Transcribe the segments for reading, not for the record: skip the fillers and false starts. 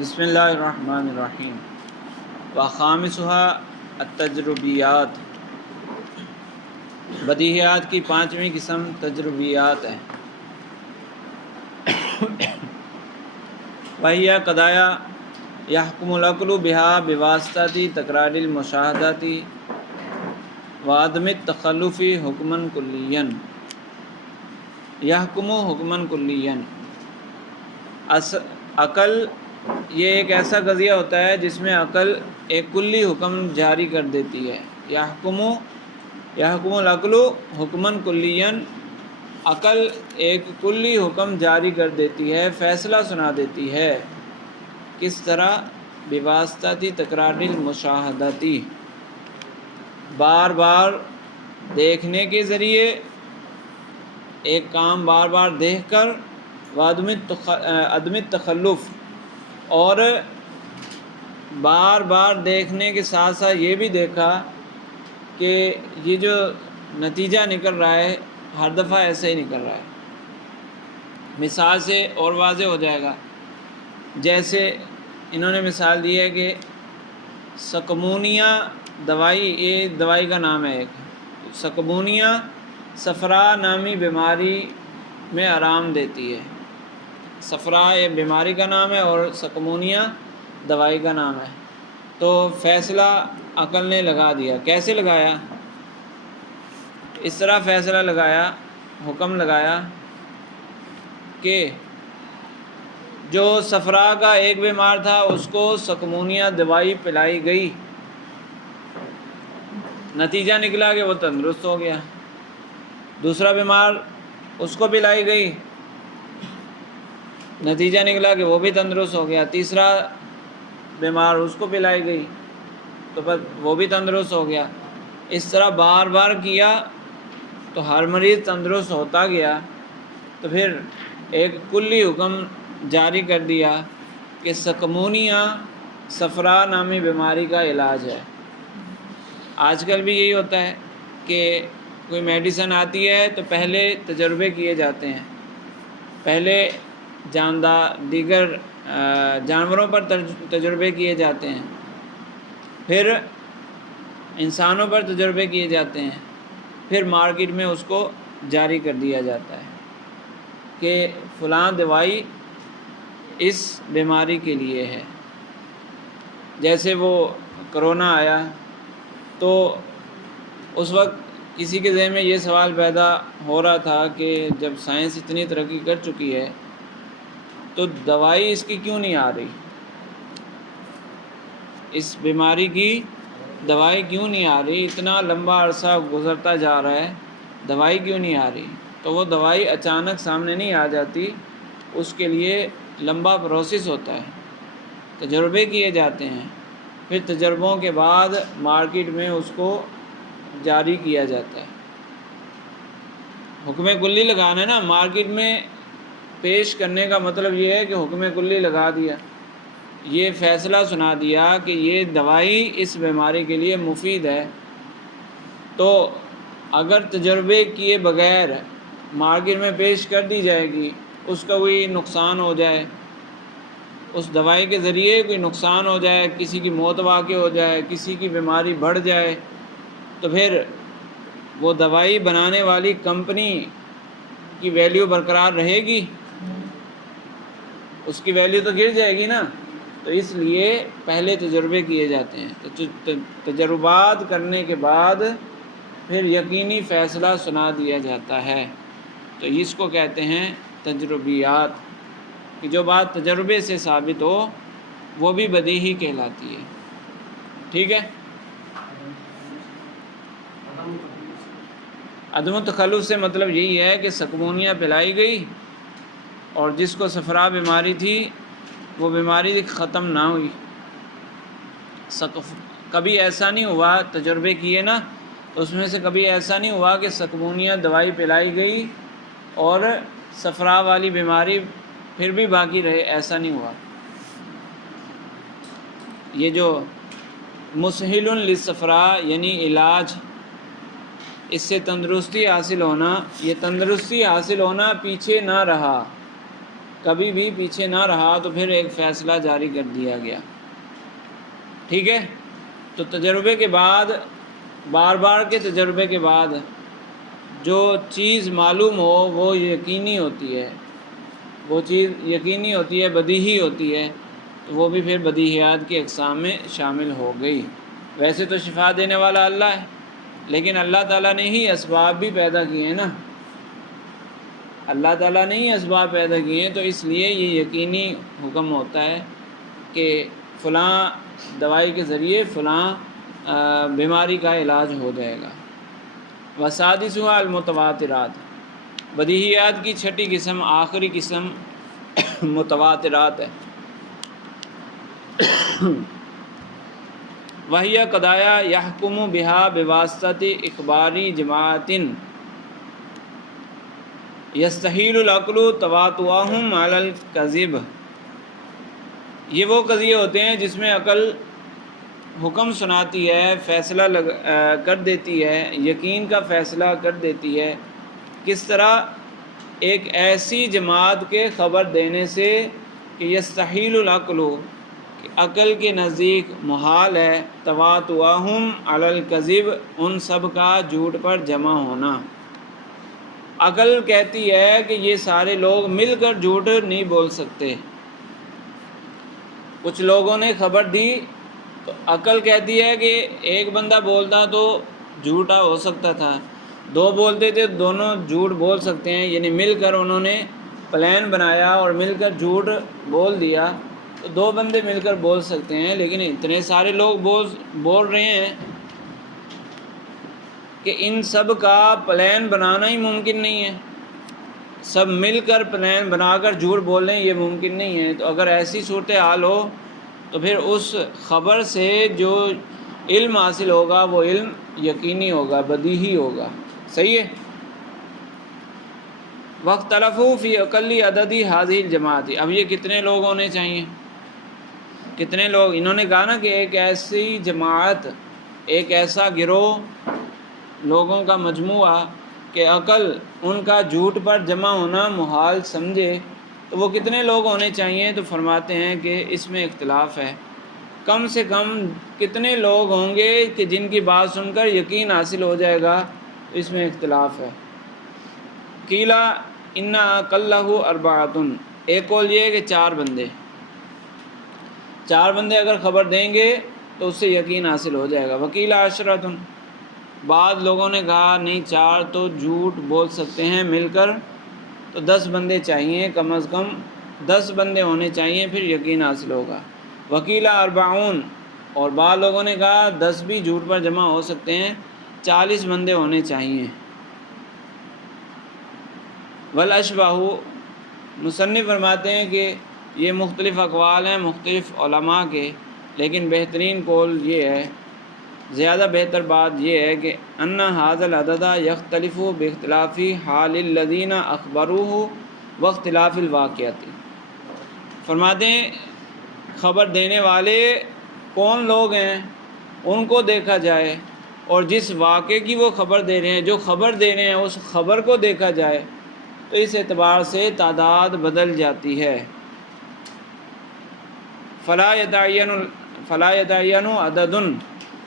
بسم اللہ الرحمن الرحیم۔ وخامسها التجربیات، بدیہیات کی پانچویں قسم تجربیات ہے۔ وہی قضایا یحکم العقل بہا بواسطہ تکرار المشاہدات وعدم التخلف حکما کلیا۔ یحکم حکما کلیا، عقل یہ ایک ایسا قضیہ ہوتا ہے جس میں عقل ایک کلی حکم جاری کر دیتی ہے۔ یحکم العقل حکما کلیا، عقل ایک کلی حکم جاری کر دیتی ہے، فیصلہ سنا دیتی ہے۔ کس طرح؟ بواسطہ تکرار المشاہداتی، بار بار دیکھنے کے ذریعے، ایک کام بار بار دیکھ کر، عدم التخلف، اور بار بار دیکھنے کے ساتھ ساتھ یہ بھی دیکھا کہ یہ جو نتیجہ نکل رہا ہے ہر دفعہ ایسے ہی نکل رہا ہے۔ مثال سے اور واضح ہو جائے گا، جیسے انہوں نے مثال دی ہے کہ سکمونیا دوائی، یہ دوائی کا نام ہے ایک، سکمونیا صفرا نامی بیماری میں آرام دیتی ہے۔ صفرا یہ بیماری کا نام ہے اور سکمونیا دوائی کا نام ہے۔ تو فیصلہ عقل نے لگا دیا۔ کیسے لگایا؟ اس طرح فیصلہ لگایا، حکم لگایا کہ جو صفرا کا ایک بیمار تھا اس کو سکمونیا دوائی پلائی گئی، نتیجہ نکلا کہ وہ تندرست ہو گیا۔ دوسرا بیمار، اس کو پلائی گئی، نتیجہ نکلا کہ وہ بھی تندرست ہو گیا۔ تیسرا بیمار، اس کو پلائی گئی تو پھر وہ بھی تندرست ہو گیا۔ اس طرح بار بار کیا تو ہر مریض تندرست ہوتا گیا۔ تو پھر ایک کلی حکم جاری کر دیا کہ سکمونیا صفرا نامی بیماری کا علاج ہے۔ آج کل بھی یہی ہوتا ہے کہ کوئی میڈیسن آتی ہے تو پہلے تجربے کیے جاتے ہیں، پہلے دیگر جانوروں پر تجربے کیے جاتے ہیں، پھر انسانوں پر تجربے کیے جاتے ہیں، پھر مارکیٹ میں اس کو جاری کر دیا جاتا ہے کہ فلاں دوائی اس بیماری کے لیے ہے۔ جیسے وہ کرونا آیا تو اس وقت کسی کے ذہن میں یہ سوال پیدا ہو رہا تھا کہ جب سائنس اتنی ترقی کر چکی ہے تو دوائی اس کی کیوں نہیں آ رہی؟ اس بیماری کی دوائی کیوں نہیں آ رہی؟ اتنا لمبا عرصہ گزرتا جا رہا ہے، دوائی کیوں نہیں آ رہی؟ تو وہ دوائی اچانک سامنے نہیں آ جاتی، اس کے لیے لمبا پروسیس ہوتا ہے، تجربے کیے جاتے ہیں، پھر تجربوں کے بعد مارکیٹ میں اس کو جاری کیا جاتا ہے۔ حکم کلی لگانا ہے نا، مارکیٹ میں پیش کرنے کا مطلب یہ ہے کہ حکم کلی لگا دیا، یہ فیصلہ سنا دیا کہ یہ دوائی اس بیماری کے لیے مفید ہے۔ تو اگر تجربے کیے بغیر مارکیٹ میں پیش کر دی جائے گی، اس کا کوئی نقصان ہو جائے، اس دوائی کے ذریعے کوئی نقصان ہو جائے، کسی کی موت واقع ہو جائے، کسی کی بیماری بڑھ جائے، تو پھر وہ دوائی بنانے والی کمپنی کی ویلیو برقرار رہے گی؟ اس کی ویلیو تو گر جائے گی نا۔ تو اس لیے پہلے تجربے کیے جاتے ہیں، تو تجربات کرنے کے بعد پھر یقینی فیصلہ سنا دیا جاتا ہے۔ تو اس کو کہتے ہیں تجربیات، کہ جو بات تجربے سے ثابت ہو وہ بھی بدیہی کہلاتی ہے۔ ٹھیک ہے؟ عدم التخلف سے مطلب یہی ہے کہ سکمونیا پلائی گئی اور جس کو صفرا بیماری تھی وہ بیماری ختم نہ ہوئی۔ کبھی ایسا نہیں ہوا، تجربے کیے نا، تو اس میں سے کبھی ایسا نہیں ہوا کہ سکمونیا دوائی پلائی گئی اور صفرا والی بیماری پھر بھی باقی رہے، ایسا نہیں ہوا۔ یہ جو مسہل للصفرا یعنی علاج، اس سے تندرستی حاصل ہونا، یہ تندرستی حاصل ہونا پیچھے نہ رہا، کبھی بھی پیچھے نہ رہا تو پھر ایک فیصلہ جاری کر دیا گیا۔ ٹھیک ہے، تو تجربے کے بعد، بار بار کے تجربے کے بعد جو چیز معلوم ہو وہ یقینی ہوتی ہے، وہ چیز یقینی ہوتی ہے، بدیہی ہوتی ہے، تو وہ بھی پھر بدیہیات کی اقسام میں شامل ہو گئی۔ ویسے تو شفا دینے والا اللہ ہے، لیکن اللہ تعالیٰ نے ہی اسباب بھی پیدا کیے ہیں نا، اللہ تعالیٰ نے ہی اسباب پیدا کیے ہیں، تو اس لیے یہ یقینی حکم ہوتا ہے کہ فلاں دوائی کے ذریعے فلاں بیماری کا علاج ہو جائے گا۔ وسادسها المتواترات، بدیہیات کی چھٹی قسم، آخری قسم متواترات ہے۔ وہی قضایا یحکم بہا بواسطۃ اخباری جماعت یستحیل العقل تواطؤہم علی الکذب، یہ وہ قضیے ہوتے ہیں جس میں عقل حکم سناتی ہے، فیصلہ کر دیتی ہے، یقین کا فیصلہ کر دیتی ہے، کس طرح ایک ایسی جماعت کے خبر دینے سے کہ یستحیل العقل، کہ عقل کے نزدیک محال ہے، تواطؤہم علی الکذب، ان سب کا جھوٹ پر جمع ہونا۔ عقل کہتی ہے کہ یہ سارے لوگ مل کر جھوٹ نہیں بول سکتے۔ کچھ لوگوں نے خبر دی تو عقل کہتی ہے کہ ایک بندہ بولتا تو جھوٹا ہو سکتا تھا، دو بولتے تھے دونوں جھوٹ بول سکتے ہیں، یعنی مل کر انہوں نے پلان بنایا اور مل کر جھوٹ بول دیا، تو دو بندے مل کر بول سکتے ہیں، لیکن اتنے سارے لوگ بول رہے ہیں کہ ان سب کا پلان بنانا ہی ممکن نہیں ہے، سب مل کر پلان بنا کر جھوٹ بولیں یہ ممکن نہیں ہے۔ تو اگر ایسی صورتحال ہو تو پھر اس خبر سے جو علم حاصل ہوگا وہ علم یقینی ہوگا، بدیہی ہوگا۔ صحیح ہے۔ واختلفوا فی اقل عدد هذه الجماعت، اب یہ کتنے لوگ ہونے چاہیے، کتنے لوگ؟ انہوں نے کہا نا کہ ایک ایسی جماعت، ایک ایسا گروہ لوگوں کا مجموعہ کہ عقل ان کا جھوٹ پر جمع ہونا محال سمجھے، تو وہ کتنے لوگ ہونے چاہیے؟ تو فرماتے ہیں کہ اس میں اختلاف ہے، کم سے کم کتنے لوگ ہوں گے کہ جن کی بات سن کر یقین حاصل ہو جائے گا، تو اس میں اختلاف ہے۔ قیلا ان اقلہ اربعۃ، ایک قول یہ ہے کہ چار بندے اگر خبر دیں گے تو اس سے یقین حاصل ہو جائے گا۔ وکیلا عشرۃ، بعض لوگوں نے کہا نہیں، چار تو جھوٹ بول سکتے ہیں مل کر، تو 10 بندے چاہیے، کم از کم 10 بندے ہونے چاہیے، پھر یقین حاصل ہوگا۔ وکیلا اربعون، اور بعض لوگوں نے کہا 10 بھی جھوٹ پر جمع ہو سکتے ہیں، 40 بندے ہونے چاہیے۔ والاشباہ، مصنف فرماتے ہیں کہ یہ مختلف اقوال ہیں مختلف علماء کے، لیکن بہترین قول یہ ہے، زیادہ بہتر بات یہ ہے کہ ان ھذا العدد یختلف باختلاف حال الذین اخبروہ واختلاف الواقعۃ، فرماتے ہیں خبر دینے والے کون لوگ ہیں ان کو دیکھا جائے، اور جس واقعے کی وہ خبر دے رہے ہیں، جو خبر دے رہے ہیں اس خبر کو دیکھا جائے، تو اس اعتبار سے تعداد بدل جاتی ہے۔ فلا یتعین عدد،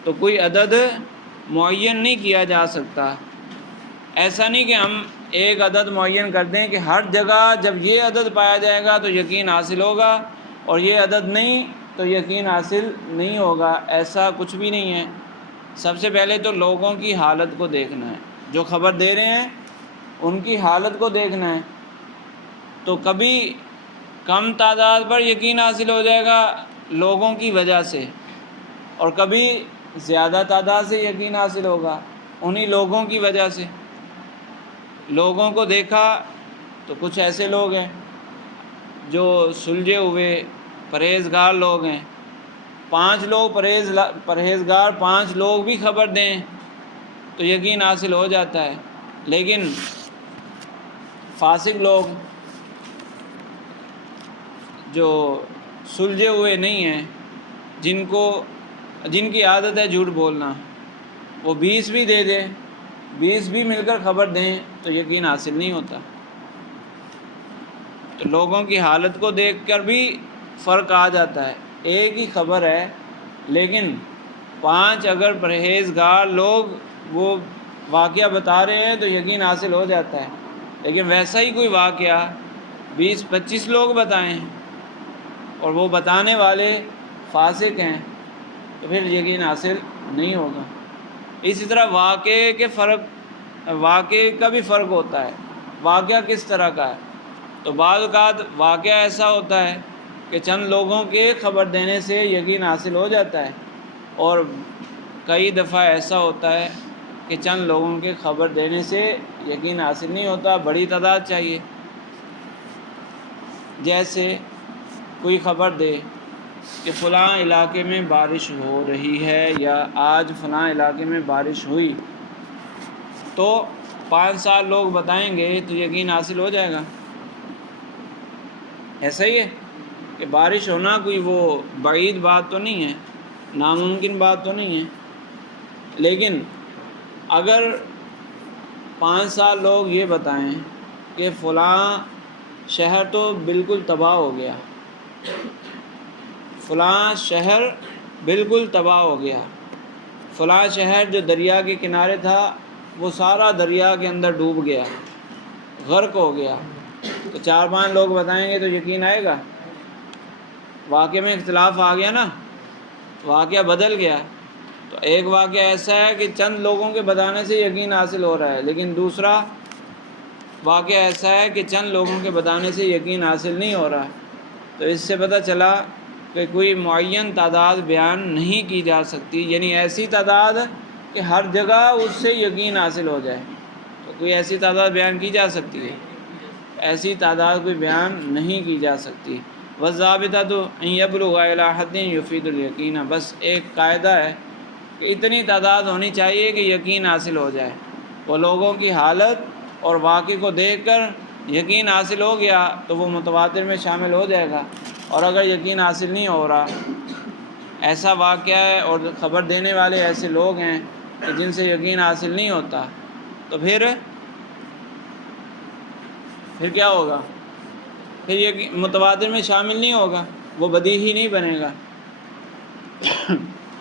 تو کوئی عدد معین نہیں کیا جا سکتا۔ ایسا نہیں کہ ہم ایک عدد معین کر دیں کہ ہر جگہ جب یہ عدد پایا جائے گا تو یقین حاصل ہوگا، اور یہ عدد نہیں تو یقین حاصل نہیں ہوگا، ایسا کچھ بھی نہیں ہے۔ سب سے پہلے تو لوگوں کی حالت کو دیکھنا ہے، جو خبر دے رہے ہیں ان کی حالت کو دیکھنا ہے، تو کبھی کم تعداد پر یقین حاصل ہو جائے گا لوگوں کی وجہ سے، اور کبھی زیادہ تعداد سے یقین حاصل ہوگا انہی لوگوں کی وجہ سے۔ لوگوں کو دیکھا تو کچھ ایسے لوگ ہیں جو سلجھے ہوئے پرہیزگار لوگ ہیں، 5 لوگ پرہیزگار 5 لوگ بھی خبر دیں تو یقین حاصل ہو جاتا ہے، لیکن فاسق لوگ جو سلجھے ہوئے نہیں ہیں، جن کی عادت ہے جھوٹ بولنا، وہ 20 بھی دے دیں، 20 بھی مل کر خبر دیں تو یقین حاصل نہیں ہوتا۔ تو لوگوں کی حالت کو دیکھ کر بھی فرق آ جاتا ہے. ایک ہی خبر ہے لیکن 5 اگر پرہیزگار لوگ وہ واقعہ بتا رہے ہیں تو یقین حاصل ہو جاتا ہے. لیکن ویسا ہی کوئی واقعہ 20-25 لوگ بتائیں اور وہ بتانے والے فاسق ہیں تو پھر یقین حاصل نہیں ہوگا. اسی طرح واقعے کا بھی فرق ہوتا ہے. واقعہ کس طرح کا ہے؟ تو بعض اوقات واقعہ ایسا ہوتا ہے کہ چند لوگوں کے خبر دینے سے یقین حاصل ہو جاتا ہے، اور کئی دفعہ ایسا ہوتا ہے کہ چند لوگوں کے خبر دینے سے یقین حاصل نہیں ہوتا، بڑی تعداد چاہیے. جیسے کوئی خبر دے کہ فلاں علاقے میں بارش ہو رہی ہے یا آج فلاں علاقے میں بارش ہوئی، تو 5-7 لوگ بتائیں گے تو یقین حاصل ہو جائے گا. ایسا ہی ہے کہ بارش ہونا کوئی وہ بعید بات تو نہیں ہے، ناممکن بات تو نہیں ہے. لیکن اگر 5-7 لوگ یہ بتائیں کہ فلاں شہر تو بالکل تباہ ہو گیا، فلاں شہر بالکل تباہ ہو گیا، فلاں شہر جو دریا کے کنارے تھا وہ سارا دریا کے اندر ڈوب گیا، غرق ہو گیا، تو 4-5 لوگ بتائیں گے تو یقین آئے گا؟ واقعے میں اختلاف آ گیا نا، واقعہ بدل گیا. تو ایک واقعہ ایسا ہے کہ چند لوگوں کے بتانے سے یقین حاصل ہو رہا ہے، لیکن دوسرا واقعہ ایسا ہے کہ چند لوگوں کے بتانے سے یقین حاصل نہیں ہو رہا. تو اس سے پتہ چلا کہ کوئی معین تعداد بیان نہیں کی جا سکتی، یعنی ایسی تعداد کہ ہر جگہ اس سے یقین حاصل ہو جائے. تو کوئی ایسی تعداد بیان کی جا سکتی ہے؟ ایسی تعداد کوئی بیان نہیں کی جا سکتی. والضابطۃ ان یبلغ الی حد یفید الیقین، بس ایک قاعدہ ہے کہ اتنی تعداد ہونی چاہیے کہ یقین حاصل ہو جائے. وہ لوگوں کی حالت اور واقعے کو دیکھ کر یقین حاصل ہو گیا تو وہ متواتر میں شامل ہو جائے گا. اور اگر یقین حاصل نہیں ہو رہا، ایسا واقعہ ہے اور خبر دینے والے ایسے لوگ ہیں کہ جن سے یقین حاصل نہیں ہوتا، تو پھر کیا ہوگا؟ پھر یہ متواتر میں شامل نہیں ہوگا، وہ بدیہی نہیں بنے گا.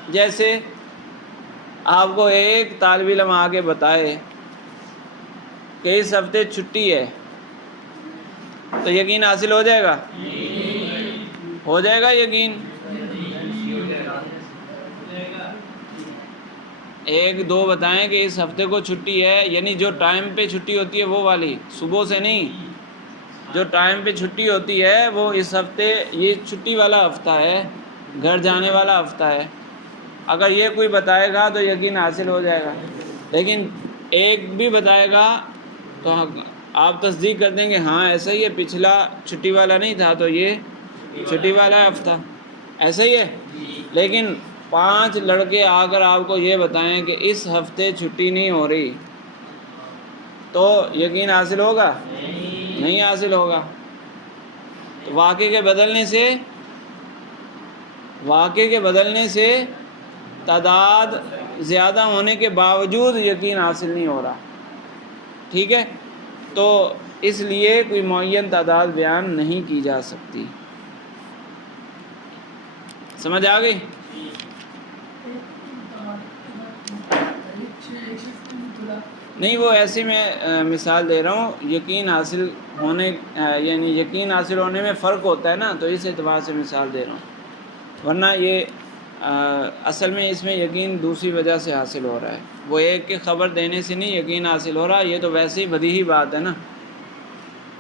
جیسے آپ کو ایک طالب علم آگے بتائے کہ اس ہفتے چھٹی ہے، تو یقین حاصل ہو جائے گا؟ ہو جائے گا یقین. 1-2 بتائیں کہ اس ہفتے کو چھٹی ہے، یعنی جو ٹائم پہ چھٹی ہوتی ہے وہ والی، صبح سے نہیں، جو ٹائم پہ چھٹی ہوتی ہے وہ اس ہفتے یہ چھٹی والا ہفتہ ہے، گھر جانے والا ہفتہ ہے. اگر یہ کوئی بتائے گا تو یقین حاصل ہو جائے گا. لیکن ایک بھی بتائے گا تو آپ تصدیق کر دیں گے ہاں ایسا ہی ہے، پچھلا چھٹی والا نہیں تھا تو یہ چھٹی والا ہفتہ ایسا ہی ہے. لیکن 5 لڑکے آ کر آپ کو یہ بتائیں کہ اس ہفتے چھٹی نہیں ہو رہی، تو یقین حاصل ہوگا؟ نہیں حاصل ہوگا. تو واقعے کے بدلنے سے تعداد زیادہ ہونے کے باوجود یقین حاصل نہیں ہو رہا. ٹھیک ہے، تو اس لیے کوئی معین تعداد بیان نہیں کی جا سکتی. سمجھ آ گئی؟ نہیں، وہ ایسی میں مثال دے رہا ہوں، یقین حاصل ہونے یعنی یقین حاصل ہونے میں فرق ہوتا ہے نا، تو اس اعتبار سے مثال دے رہا ہوں. ورنہ یہ اصل میں اس میں یقین دوسری وجہ سے حاصل ہو رہا ہے، وہ ایک کے خبر دینے سے نہیں یقین حاصل ہو رہا. یہ تو ویسے ہی بدیہی بات ہے نا،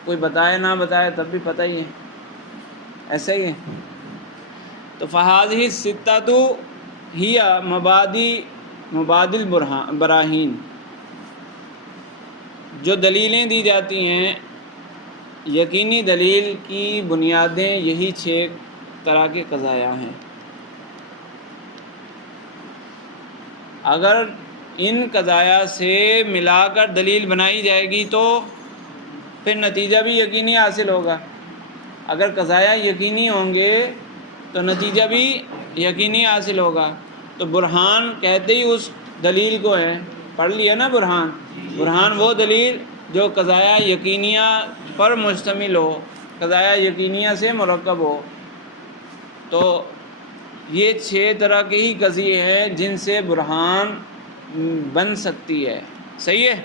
کوئی بتائے نہ بتائے تب بھی پتہ ہی ہے، ایسا ہی ہے. تو فہذہ الستۃ ہی مبادی براہین، جو دلیلیں دی جاتی ہیں یقینی دلیل کی بنیادیں یہی 6 طرح کے قضایا ہیں. اگر ان قضایا سے ملا کر دلیل بنائی جائے گی تو پھر نتیجہ بھی یقینی حاصل ہوگا. اگر قضایا یقینی ہوں گے تو نتیجہ بھی یقینی حاصل ہوگا. تو برہان کہتے ہی اس دلیل کو ہے، پڑھ لیا نا برہان. برہان وہ دلیل جو قضایا یقینیہ پر مشتمل ہو، قضایہ یقینیہ سے مرکب ہو۔ تو یہ 6 طرح کے ہی قضیے ہیں جن سے برہان بن سکتی ہے، صحیح ہے۔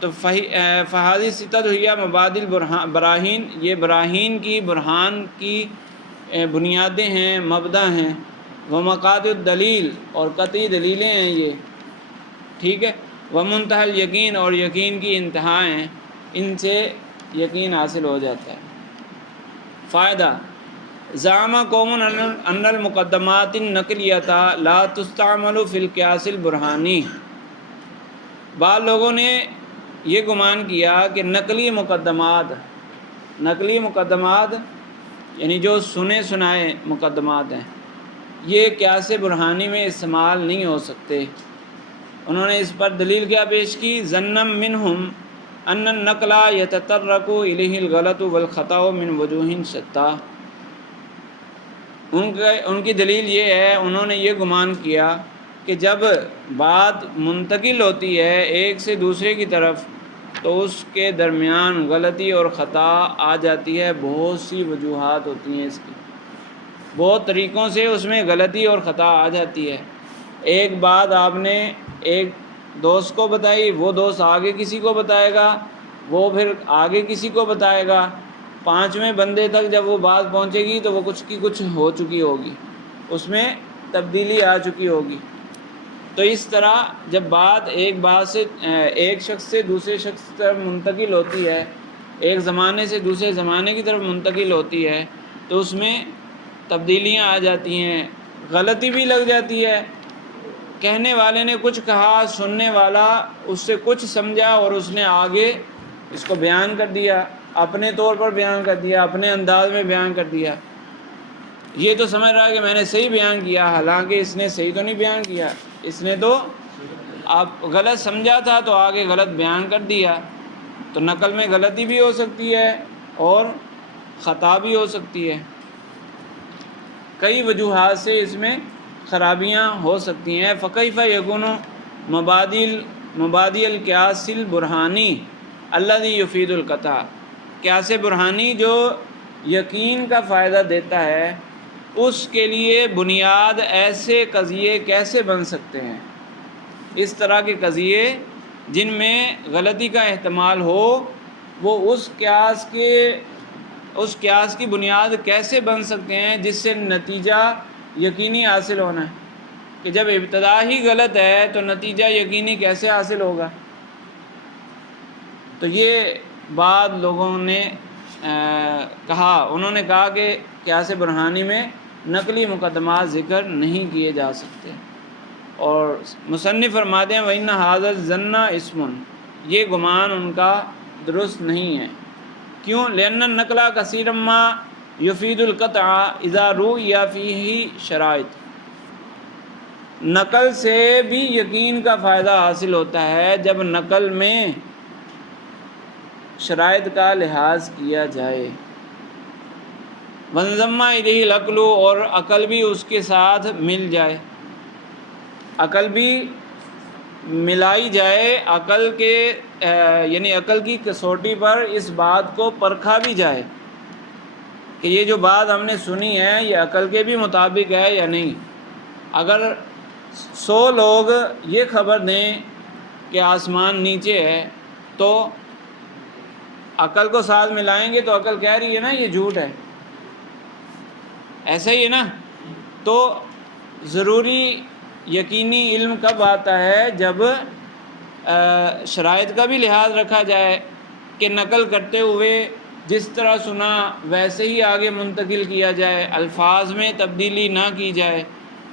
تو فہذی ستت ہوئی مبادل براہین، یہ براہین کی، برہان کی بنیادیں ہیں، مبدا ہیں، وہ مقاطع الدلیل، اور قطعی دلیلیں ہیں یہ، ٹھیک ہے، وہ منتہا الیقین، اور یقین کی انتہا ہیں، ان سے یقین حاصل ہو جاتا ہے۔ فائدہ: زعم قوم ان المقدمات النقلیۃ لا تستعمل فی القیاس البرہانی، بعض لوگوں نے یہ گمان کیا کہ نقلی مقدمات یعنی جو سنے سنائے مقدمات ہیں، یہ قیاس برہانی میں استعمال نہیں ہو سکتے۔ انہوں نے اس پر دلیل کیا پیش کی؟ ظنم منہم ان النقل یتطرق الیہ الغلط والخطا من وجوہ شتیٰ، ان کی دلیل یہ ہے، انہوں نے یہ گمان کیا کہ جب بات منتقل ہوتی ہے ایک سے دوسرے کی طرف تو اس کے درمیان غلطی اور خطا آ جاتی ہے، بہت سی وجوہات ہوتی ہیں اس کی، بہت طریقوں سے اس میں غلطی اور خطا آ جاتی ہے۔ ایک بات آپ نے ایک دوست کو بتائی، وہ دوست آگے کسی کو بتائے گا، وہ پھر آگے کسی کو بتائے گا، 5ویں بندے تک جب وہ بات پہنچے گی تو وہ کچھ کی کچھ ہو چکی ہوگی، اس میں تبدیلی آ چکی ہوگی۔ تو اس طرح جب بات ایک شخص سے دوسرے شخص کی طرف منتقل ہوتی ہے، ایک زمانے سے دوسرے زمانے کی طرف منتقل ہوتی ہے، تو اس میں تبدیلیاں آ جاتی ہیں، غلطی بھی لگ جاتی ہے۔ کہنے والے نے کچھ کہا، سننے والا اس سے کچھ سمجھا اور اس نے آگے اس کو بیان کر دیا، اپنے طور پر بیان کر دیا، اپنے انداز میں بیان کر دیا۔ یہ تو سمجھ رہا ہے کہ میں نے صحیح بیان کیا، حالانکہ اس نے صحیح تو نہیں بیان کیا، اس نے تو آپ غلط سمجھا تھا تو آگے غلط بیان کر دیا۔ تو نقل میں غلطی بھی ہو سکتی ہے اور خطا بھی ہو سکتی ہے، کئی وجوہات سے اس میں خرابیاں ہو سکتی ہیں۔ فکیف یکون مبادی القیاس البرہانی الذی یفید القطع، قیاس برہانی جو یقین کا فائدہ دیتا ہے، اس کے لیے بنیاد ایسے قضیے کیسے بن سکتے ہیں؟ اس طرح کے قضیے جن میں غلطی کا احتمال ہو، وہ اس قیاس کی بنیاد کیسے بن سکتے ہیں جس سے نتیجہ یقینی حاصل ہونا ہے؟ کہ جب ابتدا ہی غلط ہے تو نتیجہ یقینی کیسے حاصل ہوگا؟ تو یہ بعض لوگوں نے انہوں نے کہا کہ قیاس برہانی میں نقلی مقدمات ذکر نہیں کیے جا سکتے، اور مصنف فرماتے ہیں وَإِنَّ هَذَا الظَّنَّ اسْمٌ، یہ گمان ان کا درست نہیں ہے۔ کیوں؟ لِأَنَّ النَّقْلَ كَثِيرًا مَا يُفِيدُ الْقَطْعَ إِذَا رُؤِيَ فِيهِ شرائط، نقل سے بھی یقین کا فائدہ حاصل ہوتا ہے جب نقل میں شرائط کا لحاظ کیا جائے۔ وَانضَمَّ إِلَيْهِ الْعَقْلُ، اور عقل بھی اس کے ساتھ مل جائے، عقل بھی ملائی جائے، عقل کے یعنی عقل کی کسوٹی پر اس بات کو پرکھا بھی جائے کہ یہ جو بات ہم نے سنی ہے یہ عقل کے بھی مطابق ہے یا نہیں۔ اگر 100 لوگ یہ خبر دیں کہ آسمان نیچے ہے تو عقل کو ساتھ ملائیں گے تو عقل کہہ رہی ہے نا یہ جھوٹ ہے، ایسا ہی ہے نا۔ تو ضروری یقینی علم کب آتا ہے؟ جب شرائط کا بھی لحاظ رکھا جائے کہ نقل کرتے ہوئے جس طرح سنا ویسے ہی آگے منتقل کیا جائے، الفاظ میں تبدیلی نہ کی جائے،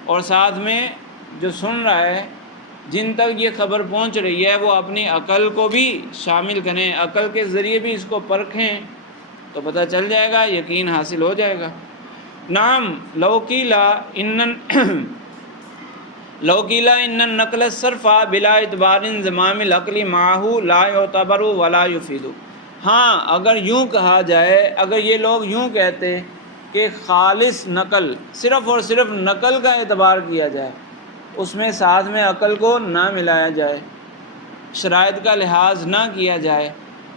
اور ساتھ میں جو سن رہا ہے، جن تک یہ خبر پہنچ رہی ہے، وہ اپنی عقل کو بھی شامل کریں، عقل کے ذریعے بھی اس کو پرکھیں تو پتہ چل جائے گا، یقین حاصل ہو جائے گا۔ نعم لو قیل ان النقل الصرف بلا اعتبار انضمام العقل معه لا يعتبر ولا يفید، ہاں اگر یوں کہا جائے، اگر یہ لوگ یوں کہتے کہ خالص نقل، صرف اور صرف نقل کا اعتبار کیا جائے، اس میں ساتھ میں عقل کو نہ ملایا جائے، شرائط کا لحاظ نہ کیا جائے،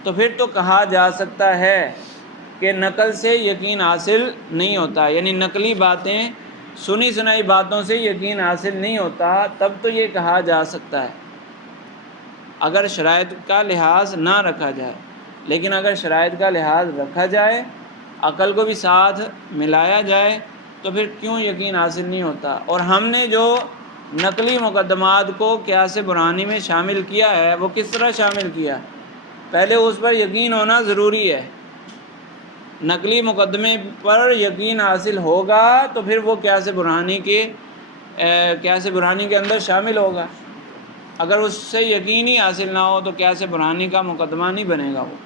تو پھر تو کہا جا سکتا ہے کہ نقل سے یقین حاصل نہیں ہوتا، یعنی نقلی باتیں، سنی سنائی باتوں سے یقین حاصل نہیں ہوتا، تب تو یہ کہا جا سکتا ہے اگر شرائط کا لحاظ نہ رکھا جائے۔ لیکن اگر شرائط کا لحاظ رکھا جائے، عقل کو بھی ساتھ ملایا جائے، تو پھر کیوں یقین حاصل نہیں ہوتا؟ اور ہم نے جو نقلی مقدمات کو قیاس برہانی میں شامل کیا ہے، وہ کس طرح شامل کیا؟ پہلے اس پر یقین ہونا ضروری ہے، نقلی مقدمے پر یقین حاصل ہوگا تو پھر وہ قیاس برہانی کے اندر شامل ہوگا۔ اگر اس سے یقین ہی حاصل نہ ہو تو قیاس برہانی کا مقدمہ نہیں بنے گا وہ۔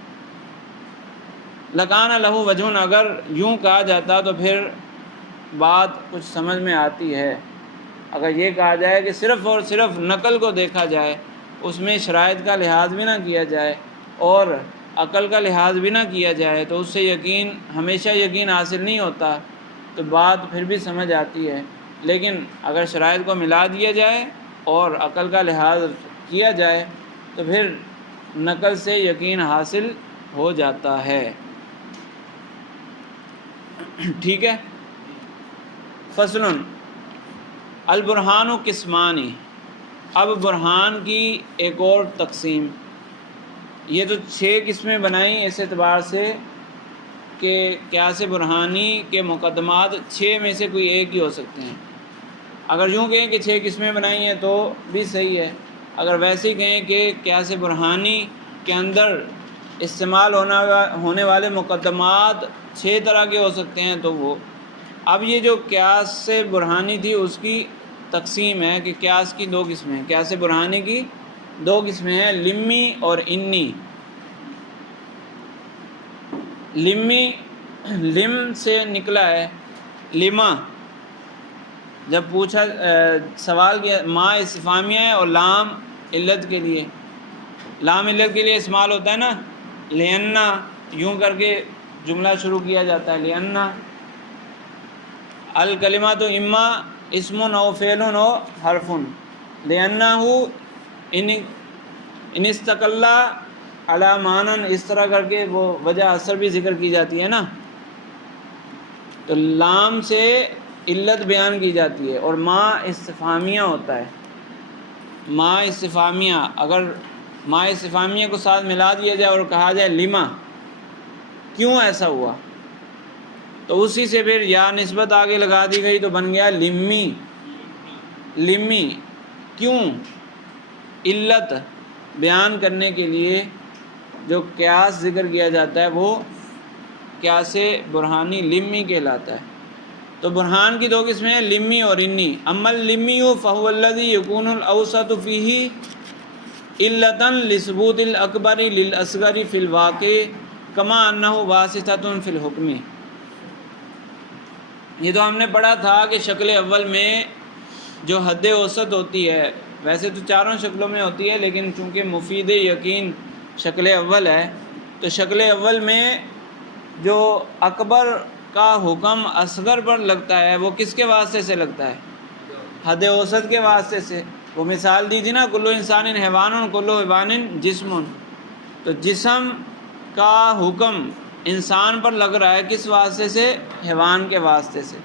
لکان لہو وجہن، اگر یوں کہا جاتا تو پھر بات کچھ سمجھ میں آتی ہے۔ اگر یہ کہا جائے کہ صرف اور صرف نقل کو دیکھا جائے، اس میں شرائط کا لحاظ بھی نہ کیا جائے اور عقل کا لحاظ بھی نہ کیا جائے، تو اس سے یقین ہمیشہ یقین حاصل نہیں ہوتا، تو بات پھر بھی سمجھ آتی ہے۔ لیکن اگر شرائط کو ملا دیا جائے اور عقل کا لحاظ کیا جائے تو پھر نقل سے یقین حاصل ہو جاتا ہے۔ ٹھیک ہے۔ فصل البرہان و قسمانی، اب برہان کی ایک اور تقسیم۔ یہ تو 6 قسمیں بنائیں اس اعتبار سے کہ قیاس برہانی کے مقدمات 6 میں سے کوئی ایک ہی ہو سکتے ہیں۔ اگر یوں کہیں کہ 6 قسمیں بنائی ہیں تو بھی صحیح ہے، اگر ویسے ہی کہیں کہ قیاس برہانی کے اندر استعمال ہونے والے مقدمات 6 طرح کے ہو سکتے ہیں تو وہ۔ اب یہ جو قیاس برہانی تھی اس کی تقسیم ہے کہ قیاس کی 2 قسمیں ہیں، قیاس برہانی کی 2 قسمیں ہیں، لمی اور انی۔ لمی، لم سے نکلا ہے لما، جب پوچھا سوال کیا، ما استفہامیہ ہے اور لام علت کے لیے، لام علت کے لیے استعمال ہوتا ہے نا، لأنہ، یوں کر کے جملہ شروع کیا جاتا ہے، لأنہ الکلمۃ اما اسم او فعل او حرف، لأنہ ان استقل علی معنی، اس طرح کر کے وہ وجہ اثر بھی ذکر کی جاتی ہے نا، تو لام سے علت بیان کی جاتی ہے، اور ما استفہامیہ ہوتا ہے، ما استفہامیہ، اگر ما استفہامیہ کو ساتھ ملا دیا جائے اور کہا جائے لما، کیوں ایسا ہوا، تو اسی سے پھر یا نسبت آگے لگا دی گئی تو بن گیا لمی، لمی، کیوں؟ علت بیان کرنے کے لیے جو قیاس ذکر کیا جاتا ہے وہ قیاس برہانی لمی کہلاتا ہے۔ تو برہان کی 2 قسمیں ہیں، لمی اور انی۔ اما اللمی فهو الذی یکون الاوسط فیہ علتا لثبوت الاکبر للاصغر فی الواقع کما انہ واسطۃ فی الحکم۔ یہ تو ہم نے پڑھا تھا کہ شکل اول میں جو حد اوسط ہوتی ہے، ویسے تو 4 شکلوں میں ہوتی ہے لیکن چونکہ مفید یقین شکل اول ہے، تو شکل اول میں جو اکبر کا حکم اصغر پر لگتا ہے وہ کس کے واسطے سے لگتا ہے؟ حد اوسط کے واسطے سے۔ وہ مثال دی تھی نا، کلو انسان حیوان کلو حیوان جسم، تو جسم کا حکم انسان پر لگ رہا ہے کس واسطے سے؟ حیوان کے واسطے سے۔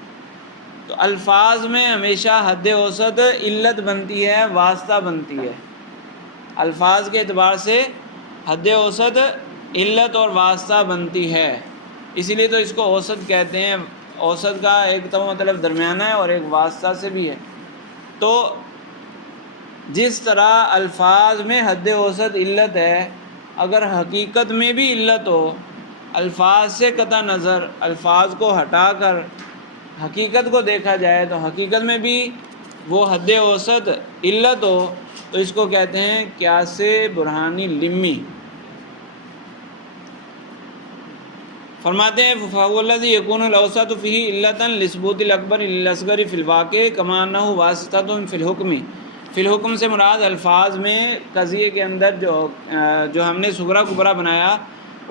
تو الفاظ میں ہمیشہ حد اوسط علت بنتی ہے، واسطہ بنتی ہے، الفاظ کے اعتبار سے حد اوسط علت اور واسطہ بنتی ہے، اسی لیے تو اس کو اوسط کہتے ہیں۔ اوسط کا ایک تو مطلب درمیانہ ہے اور ایک واسطہ سے بھی ہے۔ تو جس طرح الفاظ میں حد اوسط علت ہے، اگر حقیقت میں بھی علت ہو، الفاظ سے قطع نظر الفاظ کو ہٹا کر حقیقت کو دیکھا جائے تو حقیقت میں بھی وہ حد اوسط علت ہو، تو اس کو کہتے ہیں قیاس برہانی لمی۔ فرماتے ہیں فَهُوَ الَّذِي يَكُونُ الْأَوْسَطُ فِيهِ عِلَّةً لِثْبُوتِ الْأَكْبَرِ لِلْأَصْغَرِ فِي الْوَاقِعِ كَمَا أَنَّهُ وَاسِطَةٌ فِي الْحُكْمِ۔ فی الحکم سے مراد الفاظ میں قضیے کے اندر جو ہم نے صغرا کبرا بنایا،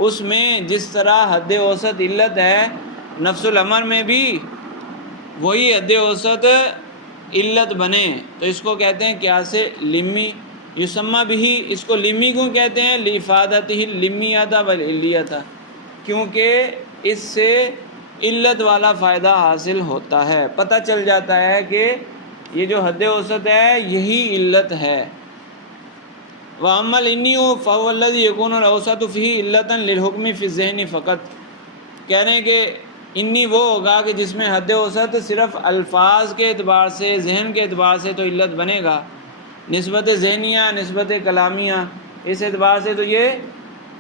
اس میں جس طرح حد اوسط علت ہے، نفس الامر میں بھی وہی حد اوسط علت بنے، تو اس کو کہتے ہیں قیاس لمی۔ یسمى بھی، اس کو لمی کیوں کہتے ہیں؟ لِإِفَادَتِهِ الْلِمِّيَّةَ وَالْعِلِّيَّةَ، کیونکہ اس سے علت والا فائدہ حاصل ہوتا ہے، پتہ چل جاتا ہے کہ یہ جو حد اوسط ہے یہی علت ہے۔ وَأَمَّا الْإِنِّيُّ فَهُوَ الَّذِي يَكُونُ الْأَوْسَطُ فِيهِ عِلَّةً لِلْحُكْمِ فِي الذِّهْنِ فقط۔ کہہ رہے ہیں کہ انی وہ ہوگا کہ جس میں حد اوسط صرف الفاظ کے اعتبار سے، ذہن کے اعتبار سے تو علت بنے گا، نسبت ذہنیہ، نسبت کلامیہ، اس اعتبار سے تو یہ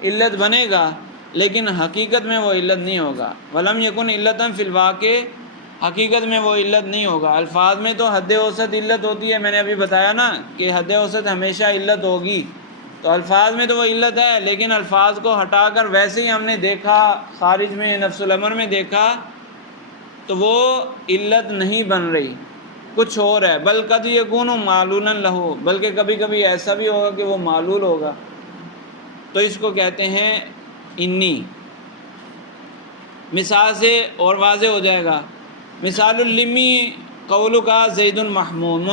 علت بنے گا، لیکن حقیقت میں وہ علت نہیں ہوگا۔ وَلَمْ يَكُنْ عِلَّةً فِي الْوَاقِعِ، حقیقت میں وہ علت نہیں ہوگا۔ الفاظ میں تو حد اوسط علت ہوتی ہے، میں نے ابھی بتایا نا کہ حد اوسط ہمیشہ علت ہوگی، تو الفاظ میں تو وہ علت ہے، لیکن الفاظ کو ہٹا کر ویسے ہی ہم نے دیکھا، خارج میں نفس الامر میں دیکھا، تو وہ علت نہیں بن رہی، کچھ اور ہے۔ بل قد یکون معلولا لہ، بلکہ کبھی کبھی ایسا بھی ہوگا کہ وہ معلول ہوگا، تو اس کو کہتے ہیں انی۔ مثال سے اور واضح ہو جائے گا، مثال المی قولک زید محموم۔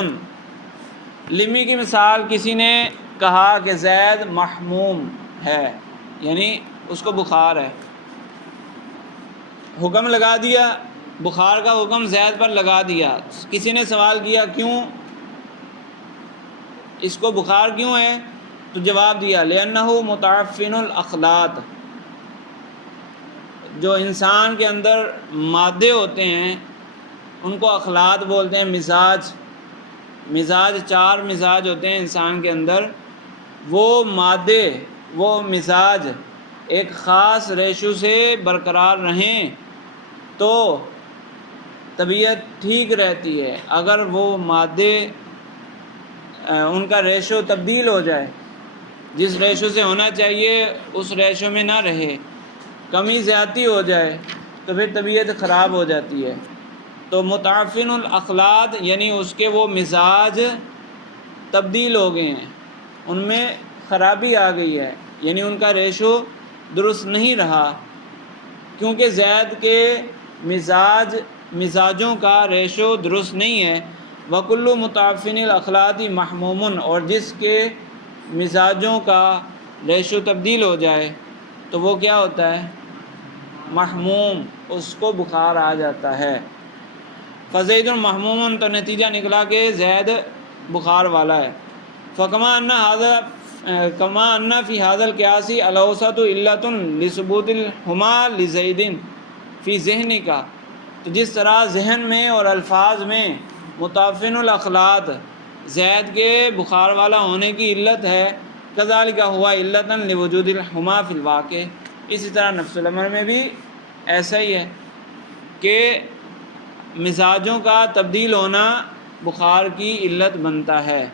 لمی کی مثال، کسی نے کہا کہ زید محموم ہے، یعنی اس کو بخار ہے، حکم لگا دیا، بخار کا حکم زید پر لگا دیا۔ کسی نے سوال کیا کیوں اس کو بخار کیوں ہے، تو جواب دیا لأنہ متعفن الاخلاط، جو انسان کے اندر مادے ہوتے ہیں ان کو اخلاط بولتے ہیں۔ مزاج 4 مزاج ہوتے ہیں انسان کے اندر، وہ مادے، وہ مزاج ایک خاص ریشو سے برقرار رہیں تو طبیعت ٹھیک رہتی ہے۔ اگر وہ مادے ان کا ریشو تبدیل ہو جائے، جس ریشو سے ہونا چاہیے اس ریشو میں نہ رہے، کمی زیادتی ہو جائے، تو پھر طبیعت خراب ہو جاتی ہے۔ تو متعفن الاخلاط یعنی اس کے وہ مزاج تبدیل ہو گئے ہیں، ان میں خرابی آ گئی ہے، یعنی ان کا ریشو درست نہیں رہا، کیونکہ زید کے مزاجوں کا ریشو درست نہیں ہے۔ وَكُلُّ مُتَعَفِّنِ الْأَخْلَاطِ مَحْمُومٌ، اور جس کے مزاجوں کا ریشو تبدیل ہو جائے تو وہ کیا ہوتا ہے، محموم، اس کو بخار آ جاتا ہے۔ فزید محموم، تو نتیجہ نکلا کہ زید بخار والا ہے۔ فکما ان فی ھذا القیاس الاوسط علۃ لثبوت الہما لزید فی ذہنک، تو جس طرح ذہن میں اور الفاظ میں متعفن الاخلاط زید کے بخار والا ہونے کی علت ہے، کذالک ہوا علۃ لوجود الہما فی الواقع، اسی طرح نفس الامر میں بھی ایسا ہی ہے کہ مزاجوں کا تبدیل ہونا بخار کی علت بنتا ہے۔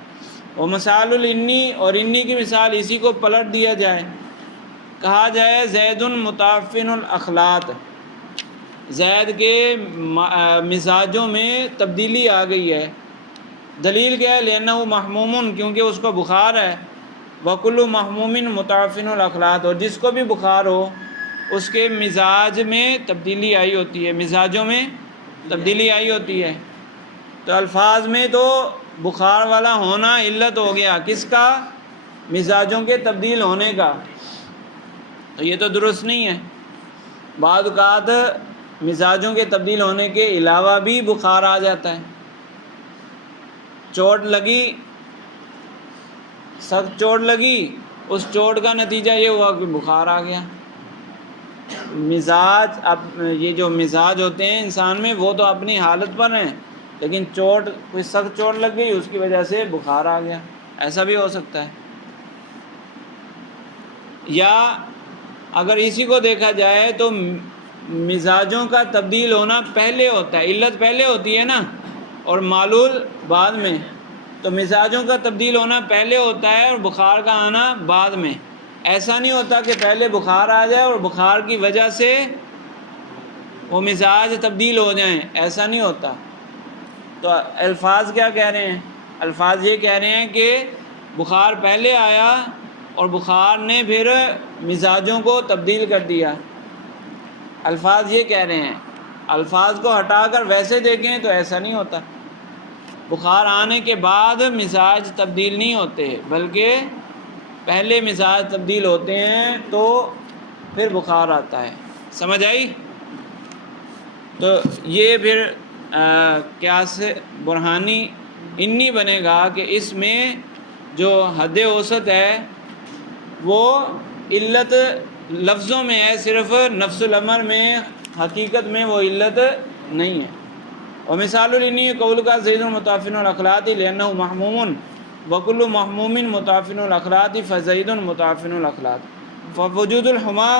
ومثال الانی، اور انی کی مثال اسی کو پلٹ دیا جائے، کہا جائے زید متعفن الاخلاط، زید کے مزاجوں میں تبدیلی آ گئی ہے۔ دلیل کیا ہے، لأنہ محموم، کیونکہ اس کو بخار ہے۔ وکل محموم متعفن الاخلاط، اور جس کو بھی بخار ہو اس کے مزاج میں تبدیلی آئی ہوتی ہے، مزاجوں میں تبدیلی آئی ہوتی ہے۔ تو الفاظ میں تو بخار والا ہونا علت ہو گیا، کس کا، مزاجوں کے تبدیل ہونے کا، تو یہ تو درست نہیں ہے۔ بعض اوقات مزاجوں کے تبدیل ہونے کے علاوہ بھی بخار آ جاتا ہے، چوٹ لگی، سخت چوٹ لگی، اس چوٹ کا نتیجہ یہ ہوا کہ بخار آ گیا۔ مزاج، اب یہ جو مزاج ہوتے ہیں انسان میں وہ تو اپنی حالت پر ہیں، لیکن چوٹ، کوئی سخت چوٹ لگ گئی اس کی وجہ سے بخار آ گیا، ایسا بھی ہو سکتا ہے۔ یا اگر اسی کو دیکھا جائے تو مزاجوں کا تبدیل ہونا پہلے ہوتا ہے، علت پہلے ہوتی ہے نا اور معلول بعد میں، تو مزاجوں کا تبدیل ہونا پہلے ہوتا ہے اور بخار کا آنا بعد میں۔ ایسا نہیں ہوتا کہ پہلے بخار آ جائے اور بخار کی وجہ سے وہ مزاج تبدیل ہو جائیں، ایسا نہیں ہوتا۔ تو الفاظ کیا کہہ رہے ہیں، الفاظ یہ کہہ رہے ہیں کہ بخار پہلے آیا اور بخار نے پھر مزاجوں کو تبدیل کر دیا، الفاظ یہ کہہ رہے ہیں۔ الفاظ کو ہٹا کر ویسے دیکھیں تو ایسا نہیں ہوتا، بخار آنے کے بعد مزاج تبدیل نہیں ہوتے، بلکہ پہلے مزاج تبدیل ہوتے ہیں تو پھر بخار آتا ہے۔ سمجھ آئی؟ تو یہ پھر قیاس برہانی انی بنے گا کہ اس میں جو حد اوسط ہے وہ علت لفظوں میں ہے، صرف نفس الامر میں حقیقت میں وہ علت نہیں ہے۔ ومثال الانی قول کا زید متعفن الاخلاط لأنه محموم وکل محموم متعفن الاخلاط فزید متعفن الاخلاط فوجود الحما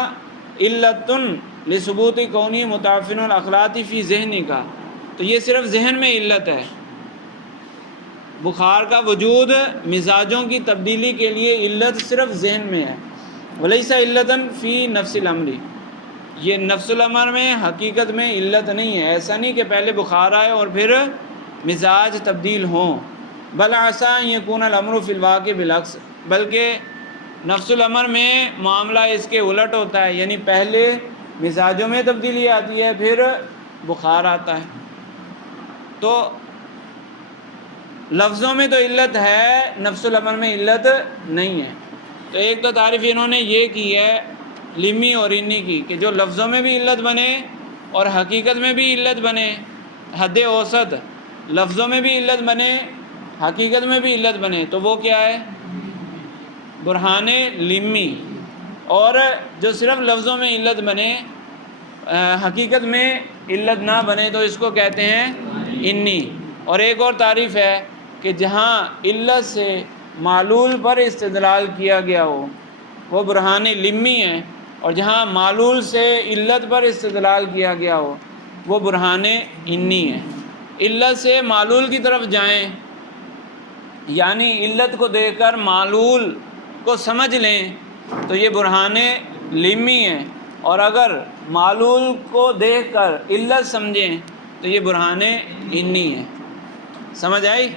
علت لثبوت کونی متعفن الاخلاط فی ذہنی کا، تو یہ صرف ذہن میں علت ہے۔ بخار کا وجود مزاجوں کی تبدیلی کے لیے علت صرف ذہن میں ہے، ولیس علتاً فی نفس الامر، یہ نفس الامر میں حقیقت میں علت نہیں ہے۔ ایسا نہیں کہ پہلے بخار آئے اور پھر مزاج تبدیل ہوں، بل عسى ان يكون الامر فی الواقع بالعکس، بلکہ نفس الامر میں معاملہ اس کے الٹ ہوتا ہے، یعنی پہلے مزاجوں میں تبدیلی آتی ہے پھر بخار آتا ہے۔ تو لفظوں میں تو علت ہے، نفس الامر میں علت نہیں ہے۔ تو ایک تو تعریف انہوں نے یہ کی ہے لمی اور انی کی، کہ جو لفظوں میں بھی علت بنے اور حقیقت میں بھی علت بنے، حد اوسط لفظوں میں بھی علت بنے حقیقت میں بھی علت بنے، تو وہ کیا ہے؟ برہان لمی۔ اور جو صرف لفظوں میں علت بنے حقیقت میں علت نہ بنے تو اس کو کہتے ہیں انی۔ اور ایک اور تعریف ہے کہ جہاں علت سے معلول پر استدلال کیا گیا ہو وہ برہان لمی ہے، اور جہاں معلول سے علت پر استدلال کیا گیا ہو وہ برہان انی ہے۔ علت سے معلول کی طرف جائیں، یعنی علت کو دیکھ کر معلول کو سمجھ لیں تو یہ برہان لمی ہے، اور اگر معلول کو دیکھ کر علت سمجھیں تو یہ برہان انی ہے۔ سمجھ آئی؟